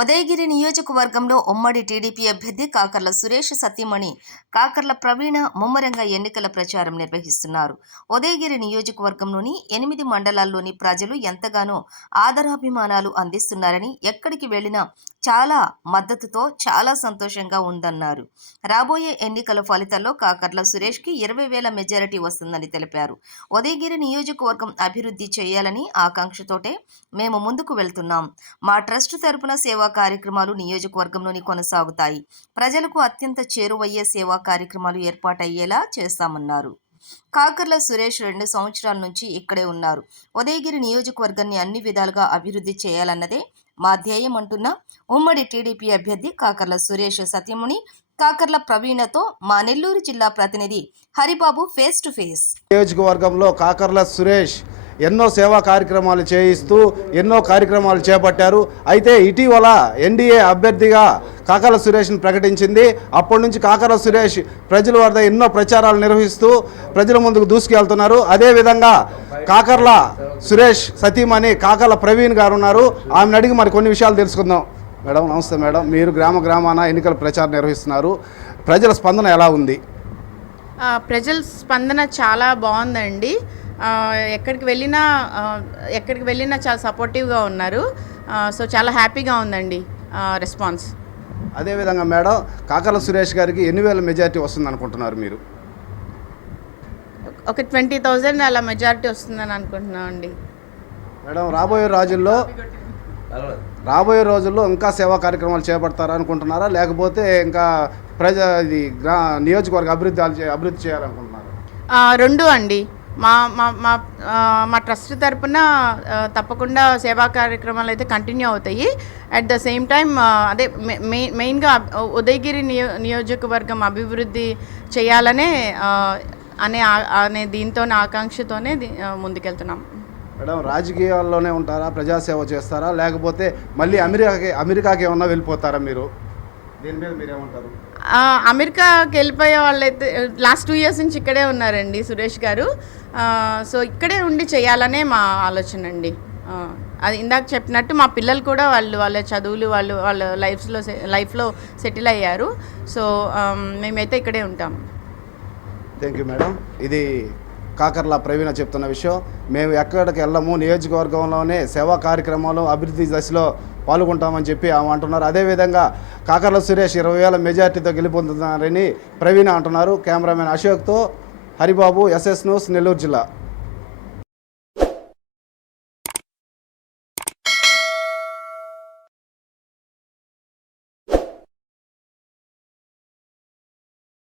ఉదయగిరి నియోజకవర్గంలో ఉమ్మడి టీడీపీ అభ్యర్థి కాకర్ల సురేష్ సతీమణి కాకర్ల ప్రవీణ ముమ్మరంగా ఎన్నికల ప్రచారం నిర్వహిస్తున్నారు. ఉదయగిరి నియోజకవర్గంలోని 8 మండలాల్లోని ప్రజలు ఎంతగానో ఆదరాభిమానాలు అందిస్తున్నారని, ఎక్కడికి వెళ్లినా చాలా మద్దతుతో చాలా సంతోషంగా ఉందన్నారు. రాబోయే ఎన్నికల ఫలితాల్లో కాకర్ల సురేష్కి 20,000 మెజారిటీ వస్తుందని తెలిపారు. ఉదయగిరి నియోజకవర్గం అభివృద్ధి చేయాలని ఆకాంక్షతోటే మేము ముందుకు వెళ్తున్నాం. మా ట్రస్ట్ తరపున సేవా కార్యక్రమాలు నియోజకవర్గంలోని కొనసాగుతాయి. ప్రజలకు అత్యంత చేరువయ్యే సేవా కార్యక్రమాలు ఏర్పాటయ్యేలా చేస్తామన్నారు. కాకర్ల సురేష్ 2 సంవత్సరాల నుంచి ఇక్కడే ఉన్నారు. ఉదయగిరి నియోజకవర్గాన్ని అన్ని విధాలుగా అభివృద్ధి చేయాలన్నదే మా ధ్యేయం అంటున్న ఉమ్మడి టీడీపీ అభ్యర్థి కాకర్ల సురేష్ సతీమణి కాకర్ల ప్రవీణతో మా నెల్లూరు జిల్లా ప్రతినిధి హరిబాబు ఫేస్ టు ఫేస్. నియోజకవర్గంలో కాకర్ల సురేష్ ఎన్నో సేవా కార్యక్రమాలు చేయిస్తూ ఎన్నో కార్యక్రమాలు చేపట్టారు. అయితే ఇటీవల ఎన్డీఏ అభ్యర్థిగా కాకర్ల సురేష్ని ప్రకటించింది. అప్పటి నుంచి కాకర్ల సురేష్ ప్రజల వద్ద ఎన్నో ప్రచారాలు నిర్వహిస్తూ ప్రజల ముందుకు దూసుకెళ్తున్నారు. అదేవిధంగా కాకర్ల సురేష్ సతీమణి కాకర్ల ప్రవీణ్ గారు ఉన్నారు. ఆమెను అడిగి మరి కొన్ని విషయాలు తెలుసుకుందాం. మేడం నమస్తే మేడం, మీరు గ్రామాన ఎన్నికల ప్రచారం నిర్వహిస్తున్నారు. ప్రజల స్పందన ఎలా ఉంది? ప్రజల స్పందన చాలా బాగుందండి. ఎక్కడికి వెళ్ళినా చాలా సపోర్టివ్గా ఉన్నారు. సో చాలా హ్యాపీగా ఉందండి రెస్పాన్స్. అదేవిధంగా మేడం, కాకర్ల సురేష్ గారికి 8,000 మెజారిటీ వస్తుంది అనుకుంటున్నారు మీరు? ఒక 20,000 అలా మెజారిటీ వస్తుందని అనుకుంటున్నాం అండి. మేడం, రాబోయే రోజుల్లో ఇంకా సేవా కార్యక్రమాలు చేపడతారా అనుకుంటున్నారా, లేకపోతే ఇంకా నియోజకవర్గ అభివృద్ధి చేయాలనుకుంటున్నారా? రెండు అండి. మా ట్రస్ట్ తరపున తప్పకుండా సేవా కార్యక్రమాలు అయితే కంటిన్యూ అవుతాయి. అట్ ద సేమ్ టైం అదే మెయిన్గా ఉదయగిరి నియోజకవర్గం అభివృద్ధి చేయాలనే అనే దీంతో ఆకాంక్షతోనే ముందుకెళ్తున్నాం. మేడం, రాజకీయాల్లోనే ఉంటారా, ప్రజాసేవ చేస్తారా, లేకపోతే మళ్ళీ అమెరికాకి ఏమన్నా వెళ్ళిపోతారా మీరు? దీని మీద మీరేమంటారు? అమెరికాకి వెళ్ళిపోయే వాళ్ళైతే లాస్ట్ 2 years నుంచి ఇక్కడే ఉన్నారండి సురేష్ గారు. సో ఇక్కడే ఉండి చేయాలనే మా ఆలోచన అండి. అది ఇందాక చెప్పినట్టు మా పిల్లలు కూడా వాళ్ళ చదువులు వాళ్ళ లైఫ్లో సెటిల్ అయ్యారు. సో మేమైతే ఇక్కడే ఉంటాం. Thank you madam. ఇది కాకర్ల ప్రవీణ చెప్తున్న విషయం. మేము ఎక్కడికి వెళ్ళము, నియోజకవర్గంలోనే సేవా కార్యక్రమాలు అభివృద్ధి దశలో పాల్గొంటామని చెప్పి ఆమె అంటున్నారు. అదేవిధంగా కాకర్ల సురేష్ 20,000 మెజార్టీతో గెలుపొందుతున్నారని ప్రవీణ అంటున్నారు. కెమెరామెన్ అశోక్తో హరిబాబు, SS న్యూస్, నెల్లూరు జిల్లా.